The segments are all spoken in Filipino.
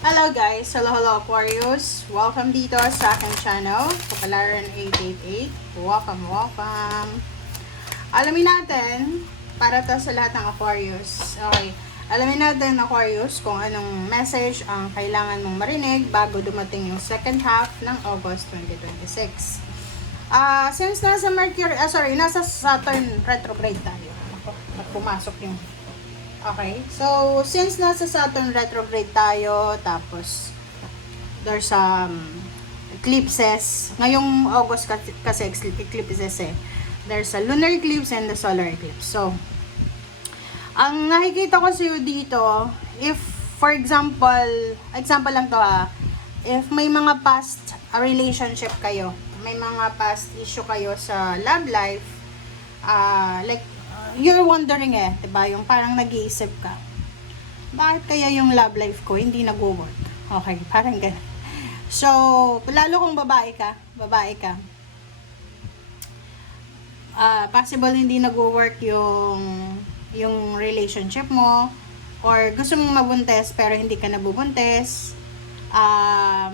Hello guys! Hello Aquarius! Welcome dito sa aking channel, Kapalaran888. Welcome! Alamin natin, para to sa lahat ng Aquarius. Okay, alamin natin Aquarius kung anong message ang kailangan mong marinig bago dumating yung second half ng August 2026. Since nasa nasa Saturn retrograde tayo. Ako, pumasok yung okay, so since nasa Saturn retrograde tayo, tapos there's eclipses. Ngayong August kasi eclipses eh. There's a lunar eclipse and the solar eclipse. So, ang nakikita ko sa'yo dito, if for example lang to if may mga past relationship kayo, may mga past issue kayo sa love life, like you're wondering diba? Yung parang nag-iisip ka, bakit kaya yung love life ko hindi nag-work? Okay, parang ganun. So, lalo kung babae ka, possible hindi nag-work yung relationship mo, or gusto mong mabuntes pero hindi ka nabubuntes.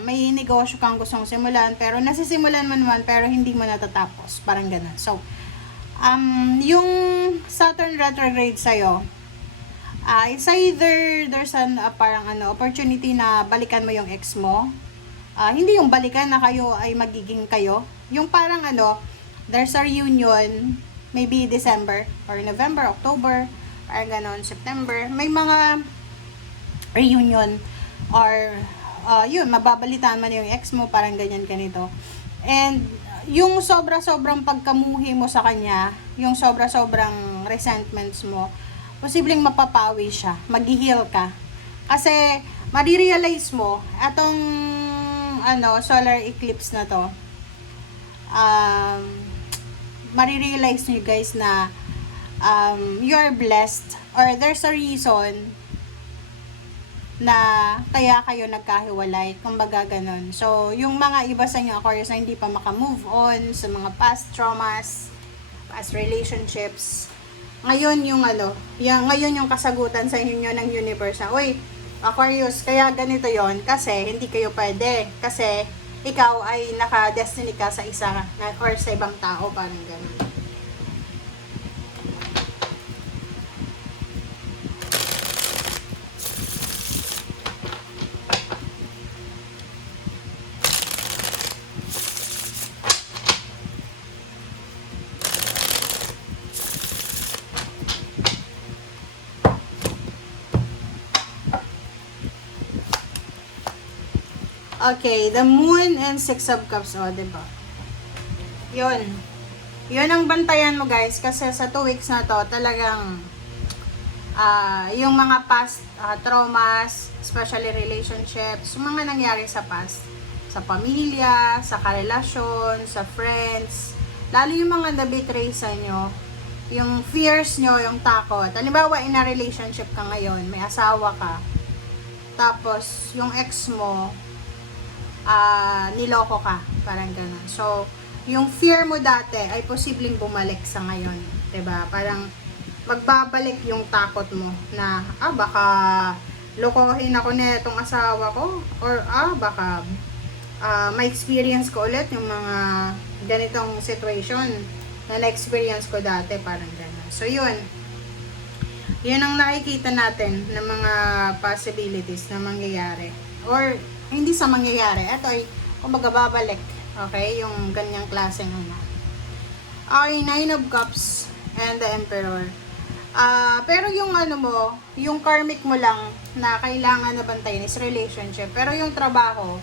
May negosyo kang gustong simulan pero nasisimulan mo naman pero hindi mo natatapos, parang ganun. So, yung Saturn retrograde sa'yo, it's either there's parang opportunity na balikan mo yung ex mo. Hindi yung balikan na kayo ay magiging kayo. Yung parang there's a reunion, maybe December or November, October, parang ganon, September. May mga reunion or yun, mababalitaan man yung ex mo, parang ganyan ganito. And yung sobra-sobrang pagkamuhi mo sa kanya, yung sobra-sobrang resentments mo, posibleng mapapawi siya, mag-heal ka. Kasi marirealize mo, atong solar eclipse na to, marirealize nyo guys na you're blessed, or there's a reason na kaya kayo nagkahiwalay, kumbaga ganun. So, yung mga iba sa inyo Aquarius na hindi pa maka-move on sa mga past traumas, past relationships, ngayon ngayon yung kasagutan sa inyo ng universe na, uy, Aquarius, kaya ganito yon kasi hindi kayo pwede, kasi ikaw ay naka-destiny ka sa isa or sa ibang tao, parang ganun. Okay, the Moon and Six of Cups, diba? Yun. Yun ang bantayan mo guys, kasi sa 2 weeks na to, talagang yung mga past traumas, especially relationships, yung mga nangyari sa past, sa pamilya, sa karelasyon, sa friends, lalo yung mga na-betray sa inyo, yung fears nyo, yung takot. Halimbawa, in a relationship ka ngayon, may asawa ka, tapos yung ex mo, niloko ka, parang ganun. So, yung fear mo dati ay posibleng bumalik sa ngayon, 'di ba? Parang magbabalik yung takot mo na baka lokohin ako nitong asawa ko, or baka may experience ko ulit yung mga ganitong situation na na-experience ko dati, parang ganun. So, yun ang nakikita natin ng mga possibilities na mangyayari, or hindi sa mangyayari. Ito ay kumbaga babalik. Okay? Yung ganyang klase okay, 9 of Cups and the Emperor. Pero yung yung karmic mo lang na kailangan na bantayan is relationship. Pero yung trabaho,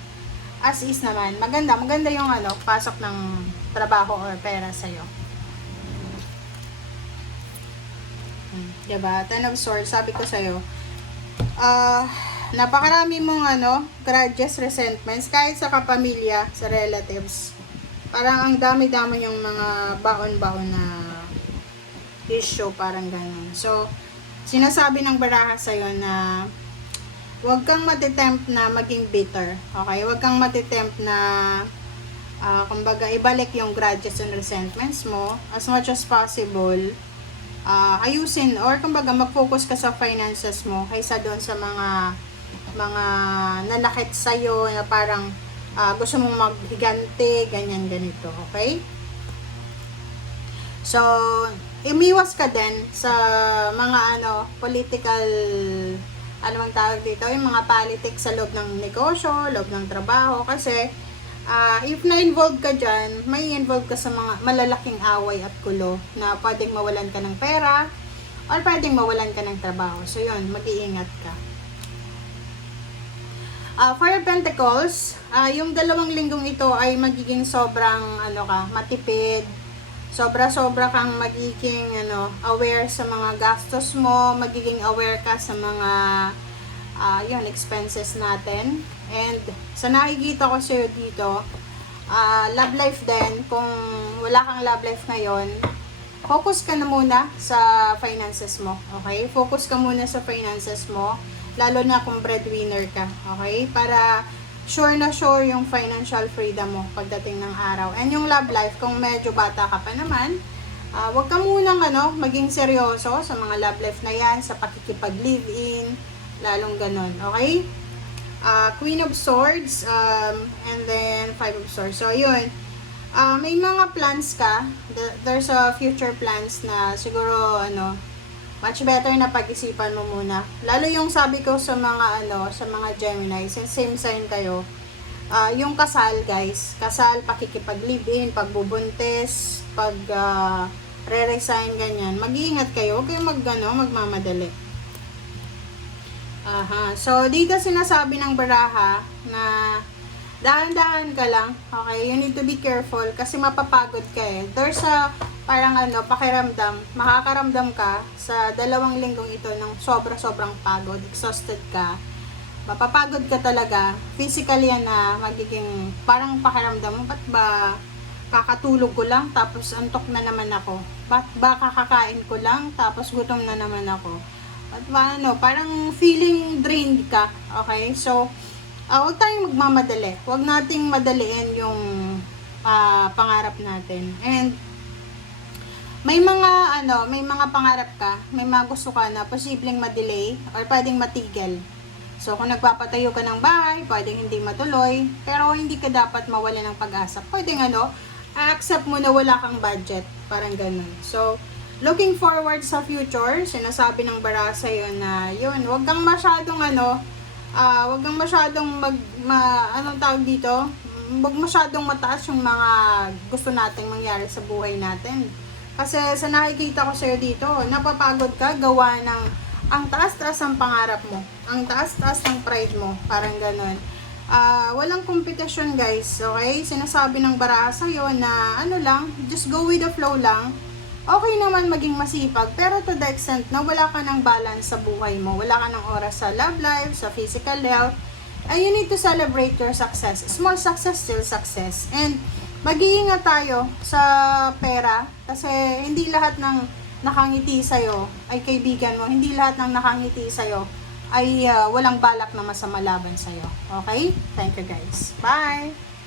as is naman, maganda yung pasok ng trabaho or pera sa'yo. Diba? 10 of Swords, sabi ko sa'yo, napakarami mong grudges, resentments, kahit sa kapamilya, sa relatives. Parang ang dami-dami yung mga baon-baon na issue, parang ganun. So, sinasabi ng baraha sa'yo na huwag kang matitempt na maging bitter. Okay? Huwag kang matitempt na kumbaga ibalik yung grudges and resentments mo. As much as possible, ayusin, or kumbaga mag-focus ka sa finances mo kaysa doon sa mga mga nanakit sa'yo na parang gusto mong maghigante, ganyan, ganito, okay? So, umiwas ka din sa mga political, ano bang tawag dito, yung mga politics sa loob ng negosyo, loob ng trabaho, kasi if na-involve ka dyan, may involve ka sa mga malalaking away at gulo na pwedeng mawalan ka ng pera or pwedeng mawalan ka ng trabaho. So yun, mag-iingat ka. For Pentacles, yung 2 linggong ito ay magiging sobrang matipid. Sobra-sobra kang magiging aware sa mga gastos mo, magiging aware ka sa mga expenses natin. And sa nakikita ko sa'yo dito, love life din, kung wala kang love life ngayon, focus ka na muna sa finances mo, okay? Focus ka muna sa finances mo, lalo na kung breadwinner ka, okay? Para sure na sure yung financial freedom mo pagdating ng araw. And yung love life, kung medyo bata ka pa naman, wag ka munang maging seryoso sa mga love life na yan, sa pakikipag-live-in, lalong ganon, okay? Queen of Swords, and then 5 of Swords. So, yun. May mga plans ka. There's a future plans na siguro, much better na pag-isipan mo muna. Lalo yung sabi ko sa mga, sa mga Gemini, since same sign kayo, yung kasal, guys. Kasal, pakikipag-live-in, pagbubuntis, re-resign, ganyan. Mag-iingat kayo. Huwag kayong magmamadali. So, dito sinasabi ng baraha na dahan-dahan ka lang, okay? You need to be careful kasi mapapagod ka eh. There's a parang pakiramdam, makakaramdam ka sa 2 linggong ito ng sobrang pagod, exhausted ka. Mapapagod ka talaga. Physically yan na magiging parang pakiramdam mo, ba't ba kakatulog ko lang tapos antok na naman ako? Ba't ba kakakain ko lang tapos gutom na naman ako? At parang feeling drained ka, okay? So, huwag tayong magmamadali. Huwag nating madaliin yung pangarap natin. And may mga pangarap ka, may mga gusto ka na posibleng ma-delay or pwedeng matigil. So, kung nagpapatayo ka ng bahay, pwedeng hindi matuloy, pero hindi ka dapat mawala ng pag-asa. Pwedeng accept mo na wala kang budget, parang ganun. So, looking forward sa future, sinasabi ng baraha sa'yo na yun, huwag kang masyadong anong tawag dito, huwag masyadong mataas yung mga gusto nating mangyari sa buhay natin. Kasi sa nakikita ko sa'yo dito, napapagod ka, gawa ng ang taas-taas ang pangarap mo, ang taas-taas ng pride mo, parang ganun. Walang kompetisyon, guys, okay? Sinasabi ng baraha sa'yo na just go with the flow lang. Okay naman maging masipag, pero to the extent na wala ka ng balance sa buhay mo, wala ka ng oras sa love life, sa physical health, and you need to celebrate your success. Small success, still success. And mag-iingat tayo sa pera, kasi hindi lahat ng nakangiti sa'yo ay kaibigan mo, hindi lahat ng nakangiti sa'yo ay walang balak na masama laban sa'yo. Okay? Thank you, guys. Bye!